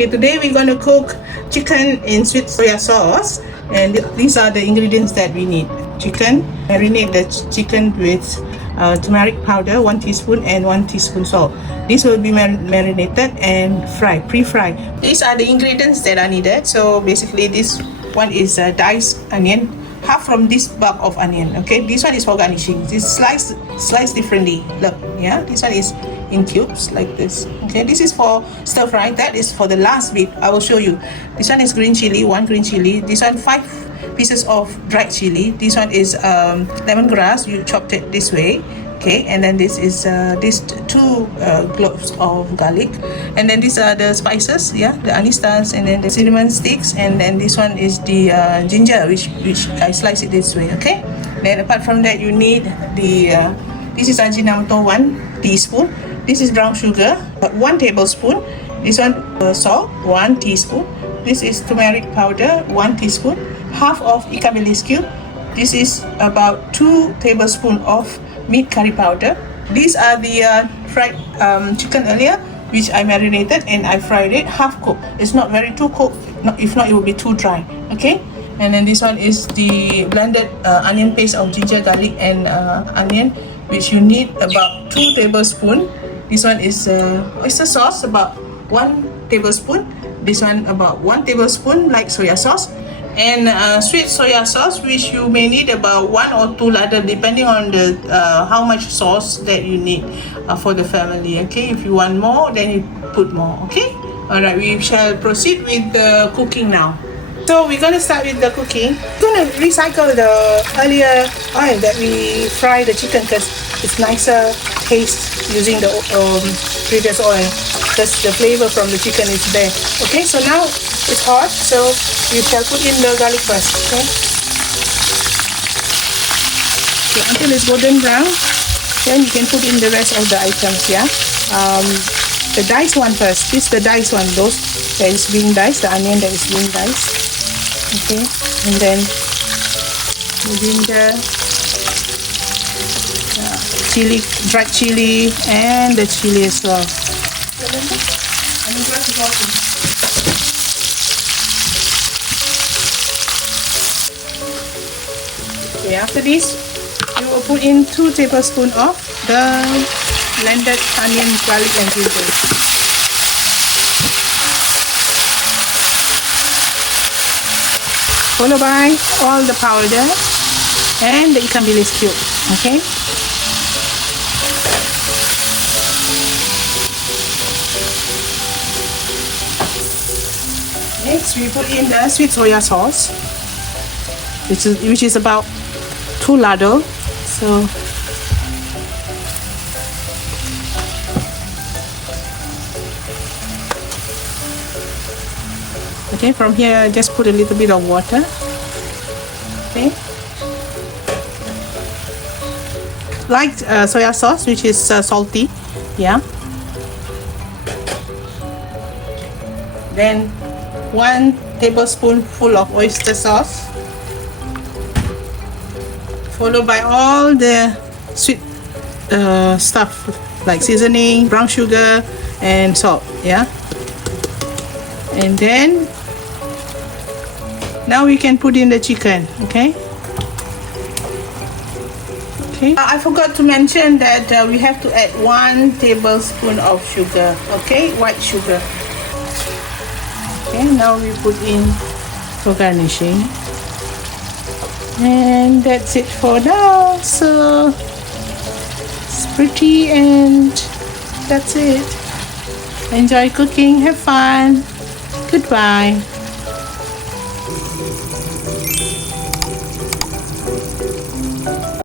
Okay, today we're going to cook chicken in sweet soya sauce, and these are the ingredients that we need. Chicken, marinate the chicken with turmeric powder 1 teaspoon and 1 teaspoon salt. This will be marinated and pre-fried. These are the ingredients that are needed. So basically this one is diced onion, half from this bulk of onion. Okay, this one is for garnishing. This sliced differently. Look, yeah, this one is in cubes like this. Okay, this is for stir fry. That is for the last bit. I will show you. This one is green chili, 1 green chili. This one 5 pieces of dried chili. This one is lemongrass. You chopped it this way. Okay, and then this is these 2 cloves of garlic, and then these are the spices, yeah, the anise stars, and then the cinnamon sticks, and then this one is the ginger, which I slice it this way. Okay, then apart from that, you need the this is ajinomoto 1 teaspoon. This is brown sugar 1 tablespoon. This one salt 1 teaspoon. This is turmeric powder 1 teaspoon. Half of ikan bilis cube. This is about 2 tablespoons of meat curry powder. These are the fried chicken earlier, which I marinated and I fried it half cooked. It's not very too cooked. If not, it will be too dry. Okay. And then this one is the blended onion paste of ginger, garlic, and onion, which you need about 2 tablespoons. This one is oyster sauce, about 1 tablespoon. This one about 1 tablespoon, like soya sauce. And sweet soya sauce, which you may need about 1 or 2 ladle, depending on the how much sauce that you need for the family. Okay, if you want more, then you put more. Okay, all right, we shall proceed with the cooking now. So we're going to start with the cooking. We're going to recycle the earlier oil that we fry the chicken, because it's nicer taste using the previous oil, because the flavor from the chicken is there. Okay, so now it's hot, so you shall put in the garlic first. Okay, so until it's golden brown, then you can put in the rest of the items. Yeah, the diced one first. This is the diced one, those that is being diced, the onion that is being diced. Okay, and then the ginger, chili, dried chili, and the chili as well. Okay, after this, you will put in 2 tablespoons of the blended onion, garlic, and ginger. Followed by all the powder and the ikan bilis cube. Okay. Next, we put in the sweet soya sauce, which is about 2 ladle. So okay, from here just put a little bit of water. Okay, like soya sauce, which is salty. Yeah. Then 1 tablespoon full of oyster sauce, followed by all the sweet stuff like seasoning, brown sugar, and salt. Yeah, and then now we can put in the chicken. Okay. Okay. I forgot to mention that we have to add 1 tablespoon of sugar. Okay, white sugar. Okay, now we put in for garnishing, and that's it for now. So it's pretty, and that's it. Enjoy cooking, have fun. Goodbye.